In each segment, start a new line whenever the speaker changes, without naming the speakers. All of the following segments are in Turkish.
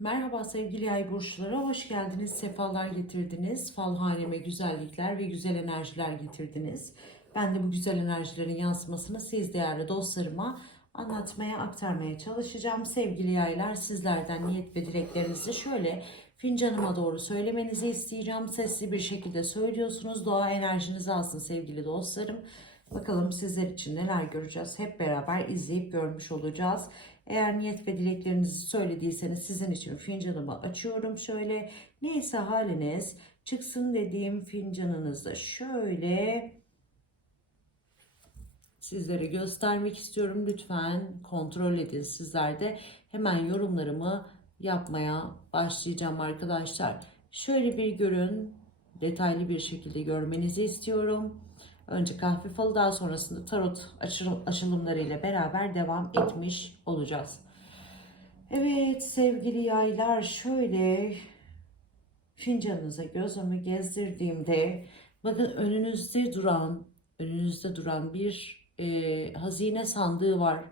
Merhaba sevgili yay burçları, hoş geldiniz, sefalar getirdiniz. Fal haneme güzellikler ve güzel enerjiler getirdiniz. Ben de bu güzel enerjilerin yansımasını siz değerli dostlarıma anlatmaya, aktarmaya çalışacağım. Sevgili yaylar, sizlerden niyet ve dileklerinizi şöyle fincanıma doğru söylemenizi isteyeceğim. Sesli bir şekilde söylüyorsunuz. Doğa enerjinizi alsın sevgili dostlarım. Bakalım sizler için neler göreceğiz. Hep beraber izleyip görmüş olacağız. Eğer niyet ve dileklerinizi söylediyseniz sizin için fincanımı açıyorum. Şöyle neyse haliniz çıksın dediğim fincanınızda şöyle sizlere göstermek istiyorum. Lütfen kontrol edin sizler de. Hemen yorumlarımı yapmaya başlayacağım arkadaşlar. Şöyle bir görün. Detaylı bir şekilde görmenizi istiyorum. Önce kahve falı daha sonrasında tarot açılım, açılımlarıyla beraber devam etmiş olacağız. Evet sevgili yaylar şöyle fincanınıza gözümü gezdirdiğimde bakın önünüzde duran önünüzde duran bir e, hazine sandığı var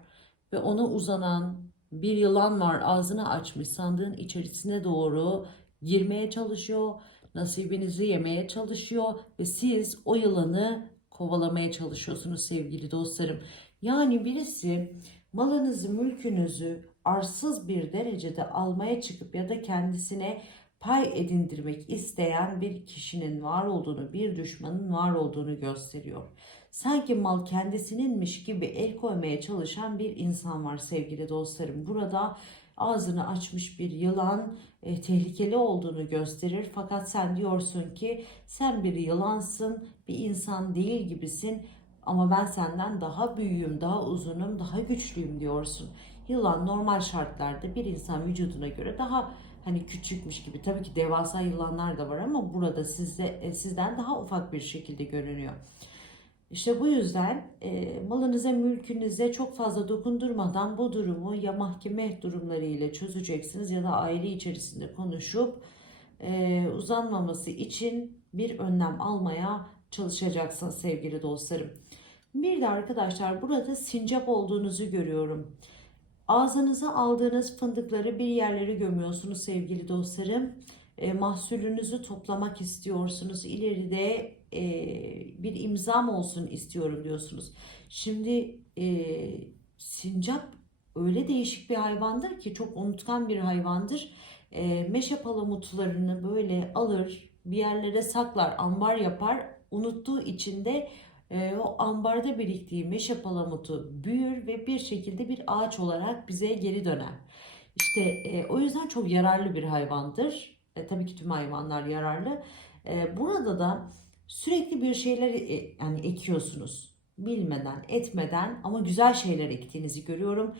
ve ona uzanan bir yılan var ağzını açmış sandığın içerisine doğru girmeye çalışıyor nasibinizi yemeye çalışıyor ve siz o yılanı kovalamaya çalışıyorsunuz sevgili dostlarım. Yani birisi malınızı, mülkünüzü arsız bir derecede almaya çıkıp ya da kendisine pay edindirmek isteyen bir kişinin var olduğunu, bir düşmanın var olduğunu gösteriyor. Sanki mal kendisininmiş gibi el koymaya çalışan bir insan var sevgili dostlarım. Burada ağzını açmış bir yılan e, tehlikeli olduğunu gösterir. Fakat sen diyorsun ki sen bir yılansın, bir insan değil gibisin ama ben senden daha büyüğüm, daha uzunum, daha güçlüyüm diyorsun. Yılan normal şartlarda bir insan vücuduna göre daha hani küçükmüş gibi. Tabii ki devasa yılanlar da var ama burada sizde e, sizden daha ufak bir şekilde görünüyor. İşte bu yüzden e, malınıza, mülkünüze çok fazla dokundurmadan bu durumu ya mahkeme durumları ile çözeceksiniz ya da aile içerisinde konuşup e, uzanmaması için bir önlem almaya çalışacaksınız sevgili dostlarım. Bir de arkadaşlar burada sincap olduğunuzu görüyorum. Ağzınıza aldığınız fındıkları bir yerlere gömüyorsunuz sevgili dostlarım. E, mahsulünüzü toplamak istiyorsunuz. İleride e, bir imzam olsun istiyorum diyorsunuz. Şimdi e, sincap öyle değişik bir hayvandır ki çok unutkan bir hayvandır. E, meşe palamutlarını böyle alır bir yerlere saklar ambar yapar unuttuğu için de e, o ambarda biriktiği meşe palamutu büyür ve bir şekilde bir ağaç olarak bize geri döner. İşte e, o yüzden çok yararlı bir hayvandır. E, tabii ki tüm hayvanlar yararlı. E, burada da sürekli bir şeyler e, yani ekiyorsunuz. Bilmeden, etmeden ama güzel şeyler ektiğinizi görüyorum.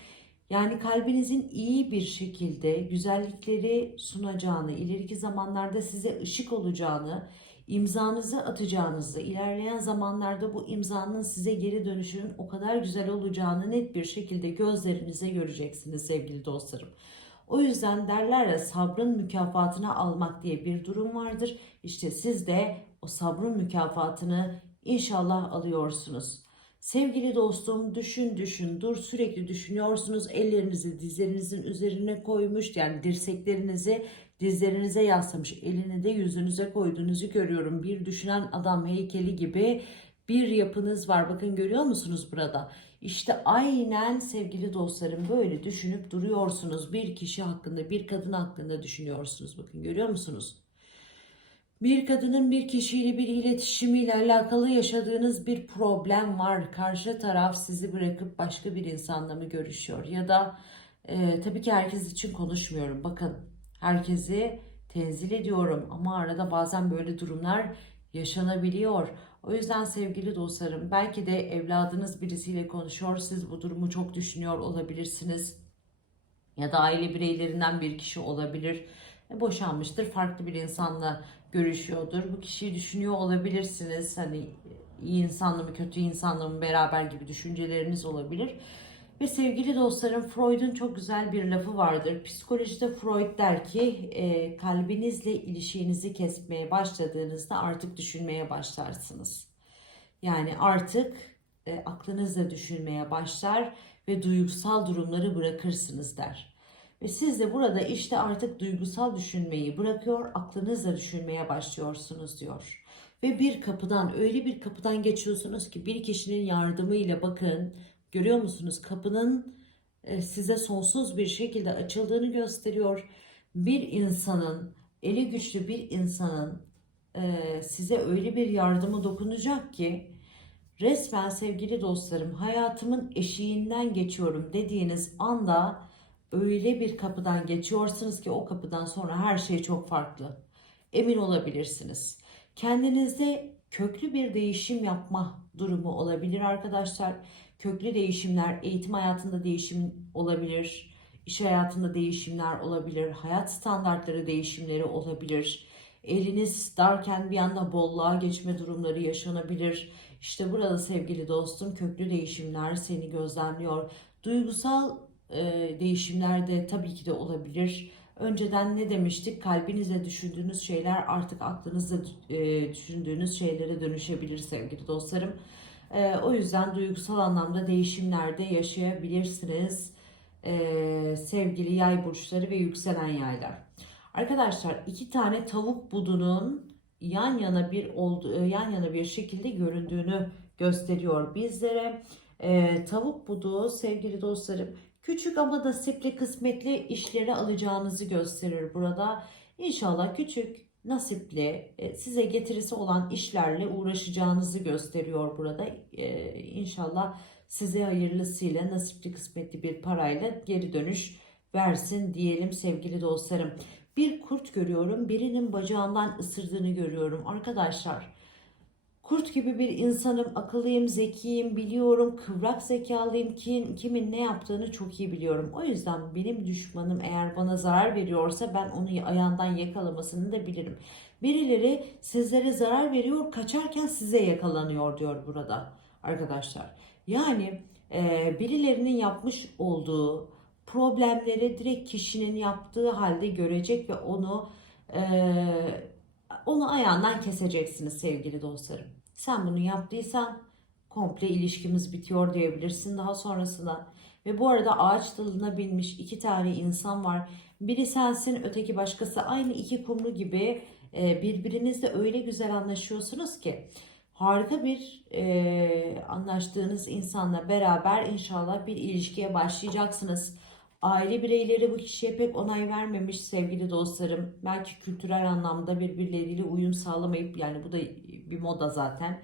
Yani kalbinizin iyi bir şekilde güzellikleri sunacağını, ileriki zamanlarda size ışık olacağını, imzanızı atacağınızı, ilerleyen zamanlarda bu imzanın size geri dönüşünün o kadar güzel olacağını net bir şekilde gözlerinize göreceksiniz sevgili dostlarım. O yüzden derler ya sabrın mükafatını almak diye bir durum vardır. İşte siz de o sabrın mükafatını inşallah alıyorsunuz. Sevgili dostum düşün düşün dur sürekli düşünüyorsunuz ellerinizi dizlerinizin üzerine koymuş yani dirseklerinizi dizlerinize yaslamış elini de yüzünüze koyduğunuzu görüyorum. Bir düşünen adam heykeli gibi bir yapınız var bakın görüyor musunuz burada? İşte aynen sevgili dostlarım böyle düşünüp duruyorsunuz. Bir kişi hakkında bir kadın hakkında düşünüyorsunuz bakın görüyor musunuz? Bir kadının bir kişiyle bir iletişimiyle alakalı yaşadığınız bir problem var. Karşı taraf sizi bırakıp başka bir insanla mı görüşüyor? Ya da e, tabii ki herkes için konuşmuyorum. Bakın herkesi tenzil ediyorum ama arada bazen böyle durumlar yaşanabiliyor. O yüzden sevgili dostlarım belki de evladınız birisiyle konuşuyor. Siz bu durumu çok düşünüyor olabilirsiniz. Ya da aile bireylerinden bir kişi olabilir. Boşanmıştır. Farklı bir insanla görüşüyordur. Bu kişiyi düşünüyor olabilirsiniz. Hani iyi insanla mı kötü insanla mı beraber gibi düşünceleriniz olabilir. Ve sevgili dostlarım Freud'un çok güzel bir lafı vardır. Psikolojide Freud der ki e, kalbinizle ilişkinizi kesmeye başladığınızda artık düşünmeye başlarsınız. Yani artık e, aklınızla düşünmeye başlar ve duygusal durumları bırakırsınız der. Ve siz de burada işte artık duygusal düşünmeyi bırakıyor, aklınızla düşünmeye başlıyorsunuz diyor. Ve bir kapıdan, öyle bir kapıdan geçiyorsunuz ki bir kişinin yardımıyla bakın, görüyor musunuz? Kapının e, size sonsuz bir şekilde açıldığını gösteriyor. Bir insanın, eli güçlü bir insanın e, size öyle bir yardımı dokunacak ki resmen sevgili dostlarım hayatımın eşiğinden geçiyorum dediğiniz anda öyle bir kapıdan geçiyorsunuz ki o kapıdan sonra her şey çok farklı. Emin olabilirsiniz. Kendinizde köklü bir değişim yapma durumu olabilir arkadaşlar. Köklü değişimler, eğitim hayatında değişim olabilir, iş hayatında değişimler olabilir, hayat standartları değişimleri olabilir. Eliniz darken bir anda bolluğa geçme durumları yaşanabilir. İşte burada sevgili dostum köklü değişimler seni gözlemliyor. Duygusal e, değişimler de tabii ki de olabilir. Önceden ne demiştik? Kalbinizle düşündüğünüz şeyler artık aklınızla e, düşündüğünüz şeylere dönüşebilir sevgili dostlarım. E, o yüzden duygusal anlamda değişimler de yaşayabilirsiniz. E, sevgili yay burçları ve yükselen yaylar. Arkadaşlar iki tane tavuk budunun yan yana bir oldu, yan yana bir şekilde göründüğünü gösteriyor bizlere. E, tavuk budu sevgili dostlarım küçük ama nasipli kısmetli işleri alacağınızı gösterir burada. İnşallah küçük nasipli e, size getirisi olan işlerle uğraşacağınızı gösteriyor burada. E, İnşallah size hayırlısıyla nasipli kısmetli bir parayla geri dönüş versin diyelim sevgili dostlarım. Bir kurt görüyorum birinin bacağından ısırdığını görüyorum arkadaşlar. Kurt gibi bir insanım, akıllıyım, zekiyim, biliyorum, kıvrak zekalıyım, kim, kimin ne yaptığını çok iyi biliyorum. O yüzden benim düşmanım eğer bana zarar veriyorsa ben onu ayağından yakalamasını da bilirim. Birileri sizlere zarar veriyor, kaçarken size yakalanıyor diyor burada arkadaşlar. Yani e, birilerinin yapmış olduğu problemleri direkt kişinin yaptığı halde görecek ve onu e, onu ayağından keseceksiniz sevgili dostlarım. Sen bunu yaptıysan komple ilişkimiz bitiyor diyebilirsin daha sonrasında. Ve bu arada ağaç dalına binmiş iki tane insan var. Biri sensin öteki başkası aynı iki kumru gibi e, birbirinizle öyle güzel anlaşıyorsunuz ki harika bir e, anlaştığınız insanla beraber inşallah bir ilişkiye başlayacaksınız. Aile bireyleri bu kişiye pek onay vermemiş sevgili dostlarım. Belki kültürel anlamda birbirleriyle uyum sağlamayıp yani bu da bir moda zaten.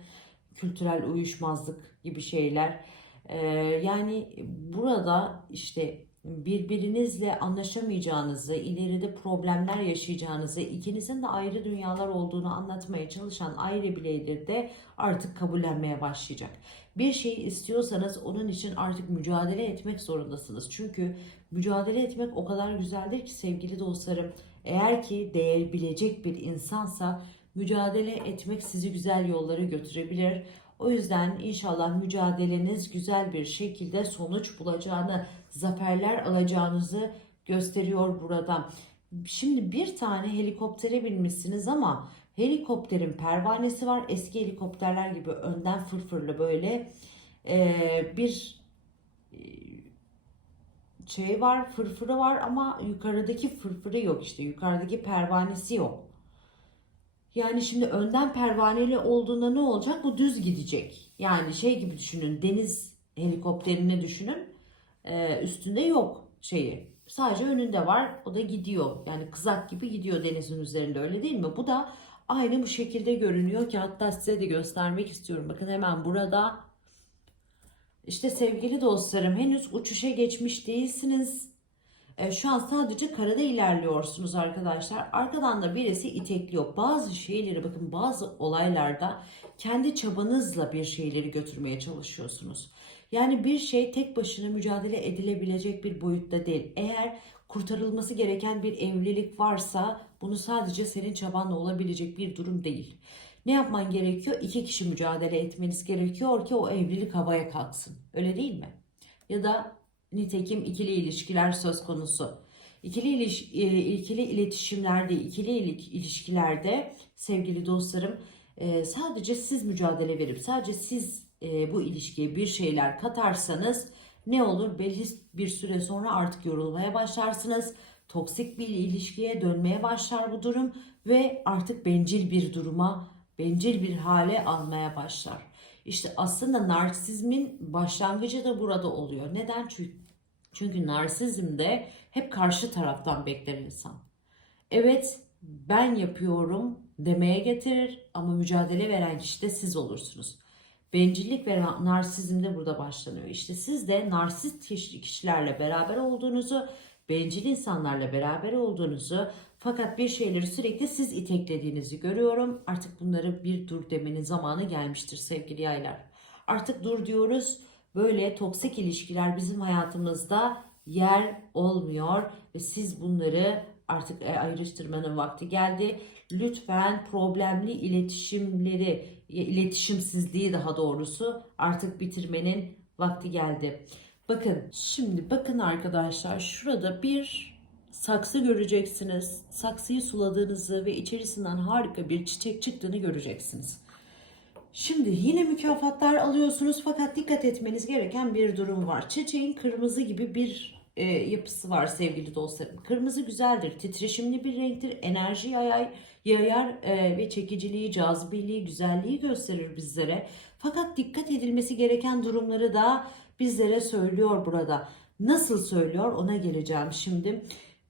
Kültürel uyuşmazlık gibi şeyler. Ee, yani burada işte birbirinizle anlaşamayacağınızı, ileride problemler yaşayacağınızı, ikinizin de ayrı dünyalar olduğunu anlatmaya çalışan aile bireyleri de artık kabullenmeye başlayacak. Bir şeyi istiyorsanız onun için artık mücadele etmek zorundasınız. Çünkü mücadele etmek o kadar güzeldir ki sevgili dostlarım. Eğer ki değer bilecek bir insansa mücadele etmek sizi güzel yollara götürebilir. O yüzden inşallah mücadeleniz güzel bir şekilde sonuç bulacağını, zaferler alacağınızı gösteriyor burada. Şimdi bir tane helikoptere binmişsiniz ama helikopterin pervanesi var. Eski helikopterler gibi önden fırfırlı böyle ee, bir şey var, fırfırı var ama yukarıdaki fırfırı yok işte. Yukarıdaki pervanesi yok. Yani şimdi önden pervaneli olduğunda ne olacak? Bu düz gidecek. Yani şey gibi düşünün. Deniz helikopterini düşünün. Ee, üstünde yok şeyi. Sadece önünde var. O da gidiyor. Yani kızak gibi gidiyor denizin üzerinde öyle değil mi? Bu da aynı bu şekilde görünüyor ki hatta size de göstermek istiyorum. Bakın hemen burada işte sevgili dostlarım henüz uçuşa geçmiş değilsiniz. E, şu an sadece karada ilerliyorsunuz arkadaşlar. Arkadan da birisi itekliyor. Bazı şeyleri bakın bazı olaylarda kendi çabanızla bir şeyleri götürmeye çalışıyorsunuz. Yani bir şey tek başına mücadele edilebilecek bir boyutta değil. Eğer kurtarılması gereken bir evlilik varsa bunu sadece senin çabanla olabilecek bir durum değil. Ne yapman gerekiyor? İki kişi mücadele etmeniz gerekiyor ki o evlilik havaya kalksın. Öyle değil mi? Ya da nitekim ikili ilişkiler söz konusu. İkili, iliş, e, ikili iletişimlerde, ikili ilişkilerde sevgili dostlarım e, sadece siz mücadele verip sadece siz e, bu ilişkiye bir şeyler katarsanız Ne olur belli bir süre sonra artık yorulmaya başlarsınız. Toksik bir ilişkiye dönmeye başlar bu durum ve artık bencil bir duruma, bencil bir hale almaya başlar. İşte aslında narsizmin başlangıcı da burada oluyor. Neden? Çünkü, çünkü narsizmde hep karşı taraftan bekler insan. Evet ben yapıyorum demeye getirir ama mücadele veren kişi de siz olursunuz. Bencillik ve na- narsizm de burada başlanıyor. İşte siz de narsist kişi- kişilerle beraber olduğunuzu, bencil insanlarla beraber olduğunuzu fakat bir şeyleri sürekli siz iteklediğinizi görüyorum. Artık bunları bir dur demenin zamanı gelmiştir sevgili yaylar. Artık dur diyoruz. Böyle toksik ilişkiler bizim hayatımızda yer olmuyor ve siz bunları artık e, ayrıştırmanın vakti geldi. Lütfen problemli iletişimleri, iletişimsizliği daha doğrusu artık bitirmenin vakti geldi. Bakın şimdi bakın arkadaşlar şurada bir saksı göreceksiniz. Saksıyı suladığınızı ve içerisinden harika bir çiçek çıktığını göreceksiniz. Şimdi yine mükafatlar alıyorsunuz fakat dikkat etmeniz gereken bir durum var. Çiçeğin kırmızı gibi bir e, yapısı var sevgili dostlarım. Kırmızı güzeldir, titreşimli bir renktir, enerji yayar, yayar e, ve çekiciliği, cazibeliği, güzelliği gösterir bizlere. Fakat dikkat edilmesi gereken durumları da bizlere söylüyor burada. Nasıl söylüyor ona geleceğim şimdi.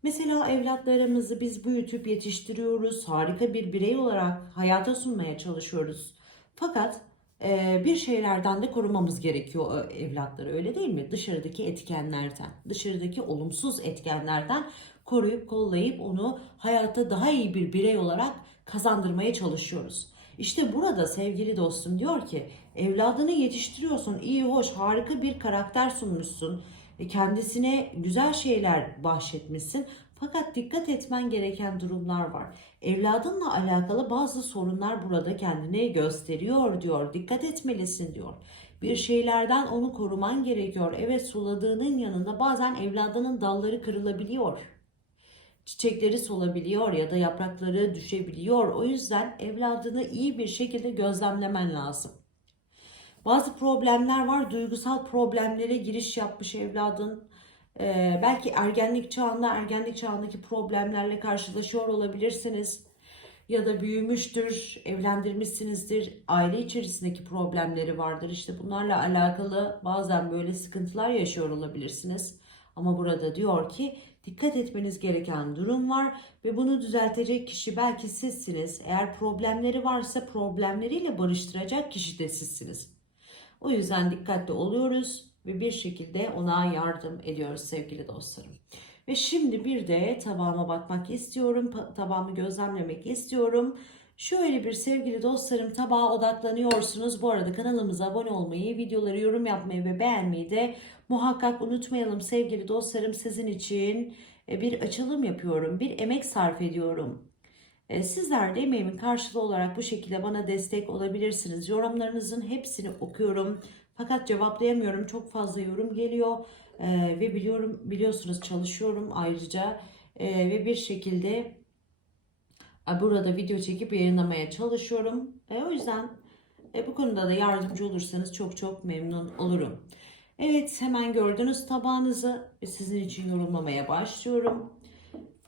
Mesela evlatlarımızı biz büyütüp yetiştiriyoruz. Harika bir birey olarak hayata sunmaya çalışıyoruz. Fakat bir şeylerden de korumamız gerekiyor o evlatları öyle değil mi? Dışarıdaki etkenlerden, dışarıdaki olumsuz etkenlerden koruyup kollayıp onu hayata daha iyi bir birey olarak kazandırmaya çalışıyoruz. İşte burada sevgili dostum diyor ki evladını yetiştiriyorsun iyi hoş harika bir karakter sunmuşsun e, kendisine güzel şeyler bahşetmişsin fakat dikkat etmen gereken durumlar var. Evladınla alakalı bazı sorunlar burada kendini gösteriyor diyor. Dikkat etmelisin diyor. Bir şeylerden onu koruman gerekiyor. Evet suladığının yanında bazen evladının dalları kırılabiliyor. Çiçekleri solabiliyor ya da yaprakları düşebiliyor. O yüzden evladını iyi bir şekilde gözlemlemen lazım. Bazı problemler var. Duygusal problemlere giriş yapmış evladın. Ee, belki ergenlik çağında, ergenlik çağındaki problemlerle karşılaşıyor olabilirsiniz. Ya da büyümüştür, evlendirmişsinizdir, aile içerisindeki problemleri vardır. İşte bunlarla alakalı bazen böyle sıkıntılar yaşıyor olabilirsiniz. Ama burada diyor ki dikkat etmeniz gereken durum var ve bunu düzeltecek kişi belki sizsiniz. Eğer problemleri varsa problemleriyle barıştıracak kişi de sizsiniz. O yüzden dikkatli oluyoruz ve bir şekilde ona yardım ediyoruz sevgili dostlarım. Ve şimdi bir de tabağıma bakmak istiyorum. Tabağımı gözlemlemek istiyorum. Şöyle bir sevgili dostlarım tabağa odaklanıyorsunuz. Bu arada kanalımıza abone olmayı, videoları yorum yapmayı ve beğenmeyi de muhakkak unutmayalım sevgili dostlarım. Sizin için e, bir açılım yapıyorum, bir emek sarf ediyorum. E, Sizler de emeğimin karşılığı olarak bu şekilde bana destek olabilirsiniz. Yorumlarınızın hepsini okuyorum. Fakat cevaplayamıyorum. Çok fazla yorum geliyor. E, ve biliyorum biliyorsunuz çalışıyorum ayrıca E, ve bir şekilde e, burada video çekip yayınlamaya çalışıyorum. E, o yüzden e, bu konuda da yardımcı olursanız çok çok memnun olurum. Evet hemen gördünüz tabağınızı sizin için yorumlamaya başlıyorum.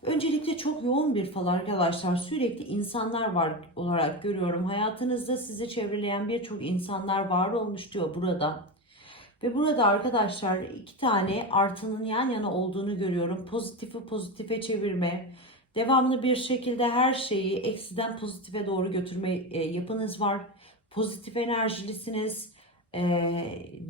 Öncelikle çok yoğun bir fal arkadaşlar. Sürekli insanlar var olarak görüyorum. Hayatınızda sizi çevreleyen birçok insanlar var olmuş diyor burada. Ve burada arkadaşlar iki tane artının yan yana olduğunu görüyorum. Pozitifi pozitife çevirme. Devamlı bir şekilde her şeyi eksiden pozitife doğru götürme e, yapınız var. Pozitif enerjilisiniz. E,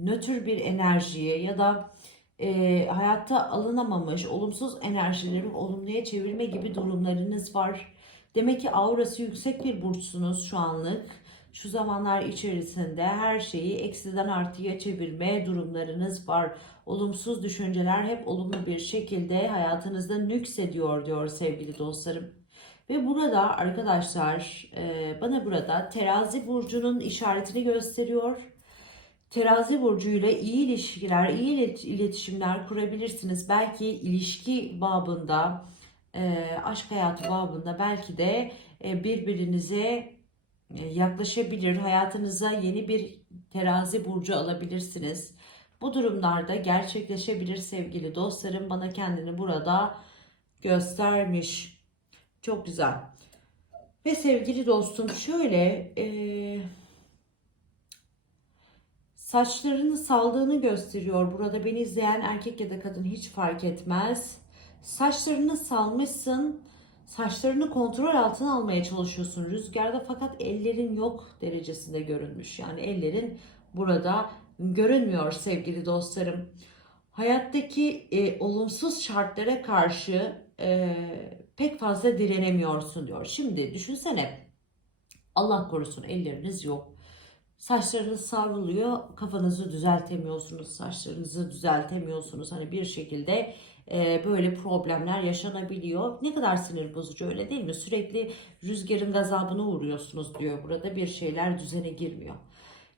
nötr bir enerjiye ya da e, hayatta alınamamış olumsuz enerjileri olumluya çevirme gibi durumlarınız var. Demek ki aurası yüksek bir burçsunuz şu anlık. Şu zamanlar içerisinde her şeyi eksiden artıya çevirme durumlarınız var. Olumsuz düşünceler hep olumlu bir şekilde hayatınızda nüksediyor diyor sevgili dostlarım. Ve burada arkadaşlar e, bana burada terazi burcunun işaretini gösteriyor. Terazi burcuyla iyi ilişkiler, iyi ilet- iletişimler kurabilirsiniz. Belki ilişki babında, e, aşk hayatı babında belki de e, birbirinize e, yaklaşabilir. Hayatınıza yeni bir terazi burcu alabilirsiniz. Bu durumlarda gerçekleşebilir sevgili dostlarım. Bana kendini burada göstermiş. Çok güzel. Ve sevgili dostum şöyle eee saçlarını saldığını gösteriyor. Burada beni izleyen erkek ya da kadın hiç fark etmez. Saçlarını salmışsın. Saçlarını kontrol altına almaya çalışıyorsun rüzgarda fakat ellerin yok derecesinde görünmüş. Yani ellerin burada görünmüyor sevgili dostlarım. Hayattaki e, olumsuz şartlara karşı e, pek fazla direnemiyorsun diyor. Şimdi düşünsene Allah korusun elleriniz yok. Saçlarınız savruluyor, kafanızı düzeltemiyorsunuz, saçlarınızı düzeltemiyorsunuz. Hani bir şekilde e, böyle problemler yaşanabiliyor. Ne kadar sinir bozucu öyle değil mi? Sürekli rüzgarın gazabına uğruyorsunuz diyor burada bir şeyler düzene girmiyor.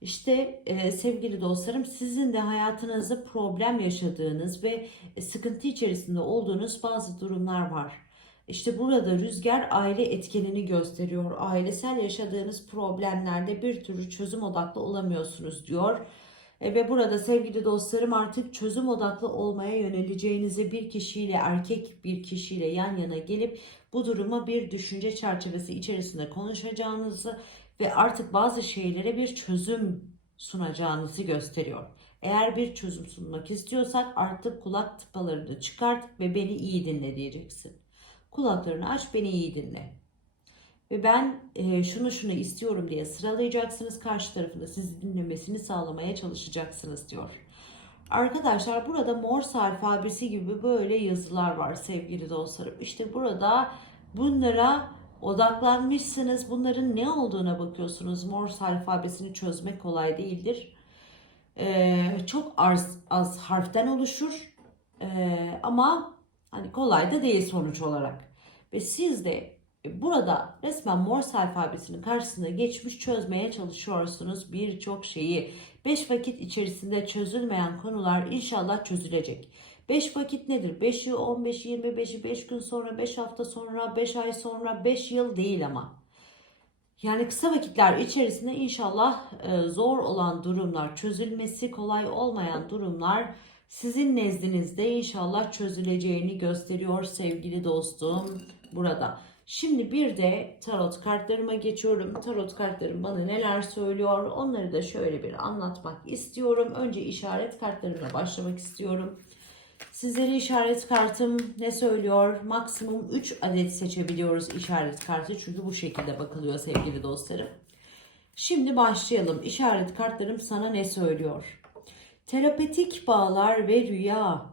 İşte e, sevgili dostlarım sizin de hayatınızda problem yaşadığınız ve sıkıntı içerisinde olduğunuz bazı durumlar var. İşte burada rüzgar aile etkenini gösteriyor. Ailesel yaşadığınız problemlerde bir türlü çözüm odaklı olamıyorsunuz diyor. E, ve burada sevgili dostlarım artık çözüm odaklı olmaya yöneleceğinizi bir kişiyle erkek bir kişiyle yan yana gelip bu duruma bir düşünce çerçevesi içerisinde konuşacağınızı ve artık bazı şeylere bir çözüm sunacağınızı gösteriyor. Eğer bir çözüm sunmak istiyorsak artık kulak tıpalarını çıkart ve beni iyi dinle diyeceksin. Kulaklarını aç beni iyi dinle. Ve ben e, şunu şunu istiyorum diye sıralayacaksınız. Karşı tarafında sizi dinlemesini sağlamaya çalışacaksınız diyor. Arkadaşlar burada Morse alfabesi gibi böyle yazılar var sevgili dostlarım. İşte burada bunlara odaklanmışsınız. Bunların ne olduğuna bakıyorsunuz. Morse alfabesini çözmek kolay değildir. Ee, çok az, az harften oluşur. Ee, ama hani kolay da değil sonuç olarak. Ve siz de burada resmen Morse alfabesinin karşısına geçmiş çözmeye çalışıyorsunuz birçok şeyi. 5 vakit içerisinde çözülmeyen konular inşallah çözülecek. 5 vakit nedir? 5 yıl, 15, 25'i 5 gün sonra, 5 hafta sonra, 5 ay sonra, 5 yıl değil ama. Yani kısa vakitler içerisinde inşallah e, zor olan durumlar, çözülmesi kolay olmayan durumlar sizin nezdinizde inşallah çözüleceğini gösteriyor sevgili dostum burada. Şimdi bir de tarot kartlarıma geçiyorum. Tarot kartlarım bana neler söylüyor onları da şöyle bir anlatmak istiyorum. Önce işaret kartlarımla başlamak istiyorum. Sizlere işaret kartım ne söylüyor? Maksimum 3 adet seçebiliyoruz işaret kartı. Çünkü bu şekilde bakılıyor sevgili dostlarım. Şimdi başlayalım. İşaret kartlarım sana ne söylüyor? Terapetik bağlar ve rüya.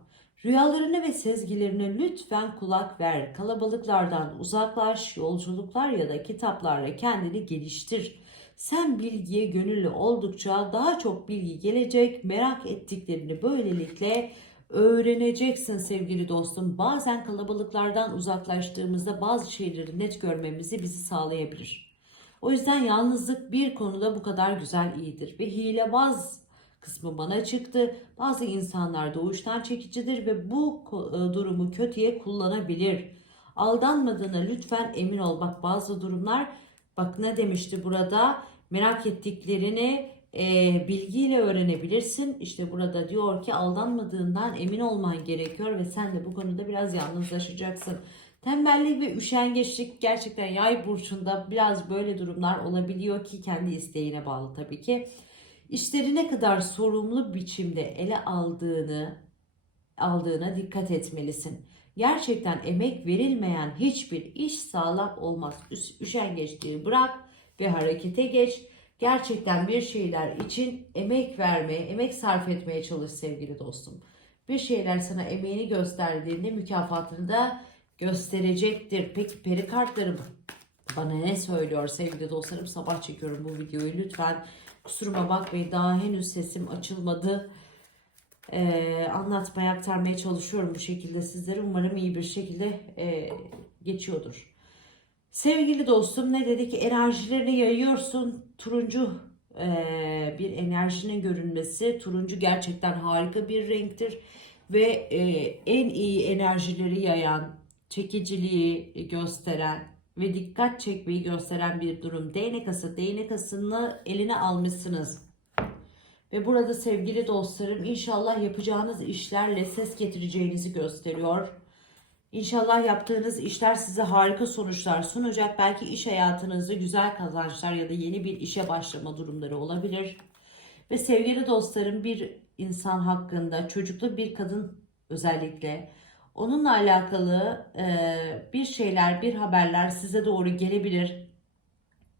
Rüyalarını ve sezgilerine lütfen kulak ver. Kalabalıklardan uzaklaş, yolculuklar ya da kitaplarla kendini geliştir. Sen bilgiye gönüllü oldukça daha çok bilgi gelecek, merak ettiklerini böylelikle öğreneceksin sevgili dostum. Bazen kalabalıklardan uzaklaştığımızda bazı şeyleri net görmemizi bizi sağlayabilir. O yüzden yalnızlık bir konuda bu kadar güzel iyidir ve hilebaz kısmı bana çıktı. Bazı insanlar doğuştan çekicidir ve bu e, durumu kötüye kullanabilir. Aldanmadığına lütfen emin ol. Bak bazı durumlar bak ne demişti burada merak ettiklerini e, bilgiyle öğrenebilirsin. İşte burada diyor ki aldanmadığından emin olman gerekiyor ve sen de bu konuda biraz yalnızlaşacaksın. Tembellik ve üşengeçlik gerçekten yay burcunda biraz böyle durumlar olabiliyor ki kendi isteğine bağlı tabii ki. İşleri ne kadar sorumlu biçimde ele aldığını aldığına dikkat etmelisin. Gerçekten emek verilmeyen hiçbir iş sağlam olmaz. Üşengeçliği bırak ve harekete geç Gerçekten bir şeyler için emek vermeye, emek sarf etmeye çalış sevgili dostum. Bir şeyler sana emeğini gösterdiğinde mükafatını da gösterecektir. Peki peri kartlarım bana ne söylüyor sevgili dostlarım? Sabah çekiyorum bu videoyu lütfen. Kusuruma bakmayın daha henüz sesim açılmadı. Ee, anlatmaya aktarmaya çalışıyorum bu şekilde sizlere. Umarım iyi bir şekilde e, geçiyordur. Sevgili dostum ne dedik? Enerjilerini yayıyorsun. Turuncu e, bir enerjinin görünmesi. Turuncu gerçekten harika bir renktir. Ve e, en iyi enerjileri yayan, çekiciliği gösteren ve dikkat çekmeyi gösteren bir durum. Değnek ası, değnek asını eline almışsınız. Ve burada sevgili dostlarım inşallah yapacağınız işlerle ses getireceğinizi gösteriyor. İnşallah yaptığınız işler size harika sonuçlar sunacak. Belki iş hayatınızda güzel kazançlar ya da yeni bir işe başlama durumları olabilir. Ve sevgili dostlarım bir insan hakkında çocuklu bir kadın özellikle onunla alakalı e, bir şeyler bir haberler size doğru gelebilir.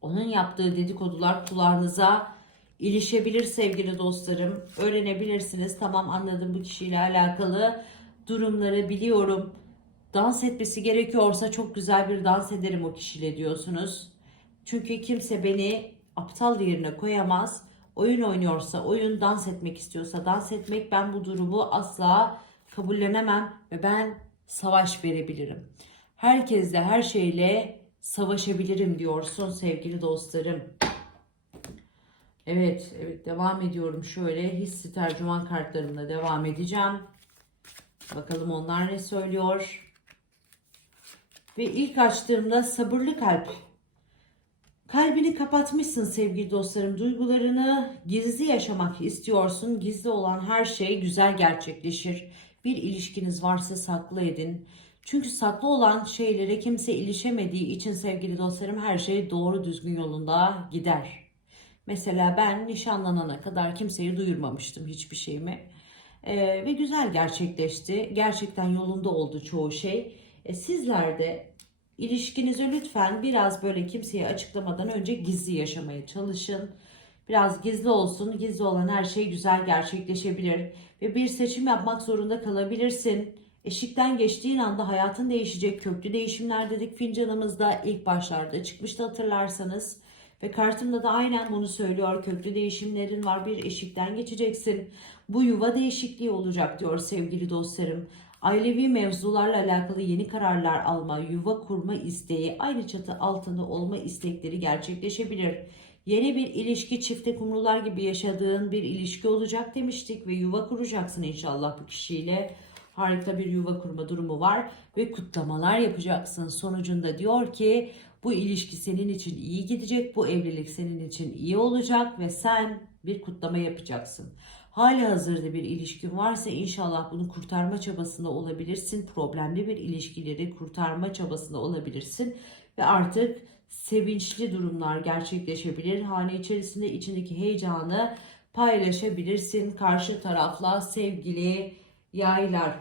Onun yaptığı dedikodular kulağınıza ilişebilir sevgili dostlarım. Öğrenebilirsiniz. Tamam anladım bu kişiyle alakalı durumları biliyorum. Dans etmesi gerekiyorsa çok güzel bir dans ederim o kişiyle diyorsunuz. Çünkü kimse beni aptal yerine koyamaz. Oyun oynuyorsa oyun, dans etmek istiyorsa dans etmek ben bu durumu asla kabullenemem ve ben savaş verebilirim. Herkesle her şeyle savaşabilirim diyorsun sevgili dostlarım. Evet, evet devam ediyorum. Şöyle hissi tercüman kartlarımla devam edeceğim. Bakalım onlar ne söylüyor. Ve ilk açtığımda sabırlı kalp. Kalbini kapatmışsın sevgili dostlarım. Duygularını gizli yaşamak istiyorsun. Gizli olan her şey güzel gerçekleşir. Bir ilişkiniz varsa saklı edin. Çünkü saklı olan şeylere kimse ilişemediği için sevgili dostlarım her şey doğru düzgün yolunda gider. Mesela ben nişanlanana kadar kimseyi duyurmamıştım hiçbir şeyimi. Ee, ve güzel gerçekleşti. Gerçekten yolunda oldu çoğu şey. E, sizler de ilişkinizi lütfen biraz böyle kimseye açıklamadan önce gizli yaşamaya çalışın. Biraz gizli olsun. Gizli olan her şey güzel gerçekleşebilir. Ve bir seçim yapmak zorunda kalabilirsin. Eşikten geçtiğin anda hayatın değişecek. Köklü değişimler dedik fincanımızda ilk başlarda çıkmıştı hatırlarsanız. Ve kartımda da aynen bunu söylüyor. Köklü değişimlerin var. Bir eşikten geçeceksin. Bu yuva değişikliği olacak diyor sevgili dostlarım. Ailevi mevzularla alakalı yeni kararlar alma, yuva kurma isteği, aynı çatı altında olma istekleri gerçekleşebilir. Yeni bir ilişki çifte kumrular gibi yaşadığın bir ilişki olacak demiştik ve yuva kuracaksın inşallah bu kişiyle. Harika bir yuva kurma durumu var ve kutlamalar yapacaksın. Sonucunda diyor ki bu ilişki senin için iyi gidecek, bu evlilik senin için iyi olacak ve sen bir kutlama yapacaksın. Hali hazırda bir ilişkin varsa inşallah bunu kurtarma çabasında olabilirsin. Problemli bir ilişkileri kurtarma çabasında olabilirsin. Ve artık sevinçli durumlar gerçekleşebilir. Hane içerisinde içindeki heyecanı paylaşabilirsin. Karşı tarafla sevgili yaylar.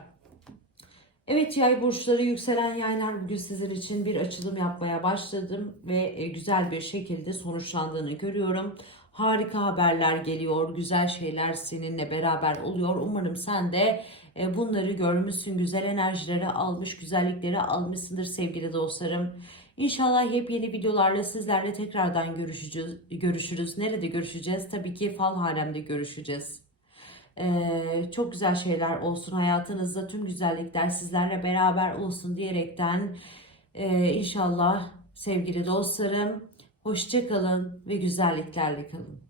Evet yay burçları yükselen yaylar bugün sizin için bir açılım yapmaya başladım ve e, güzel bir şekilde sonuçlandığını görüyorum. Harika haberler geliyor, güzel şeyler seninle beraber oluyor. Umarım sen de e, bunları görmüşsün, güzel enerjileri almış, güzellikleri almışsındır sevgili dostlarım. İnşallah hep yeni videolarla sizlerle tekrardan görüşeceğiz, görüşürüz. Nerede görüşeceğiz? Tabii ki fal halemde görüşeceğiz. Ee, çok güzel şeyler olsun hayatınızda tüm güzellikler sizlerle beraber olsun diyerekten e, inşallah sevgili dostlarım hoşça kalın ve güzelliklerle kalın.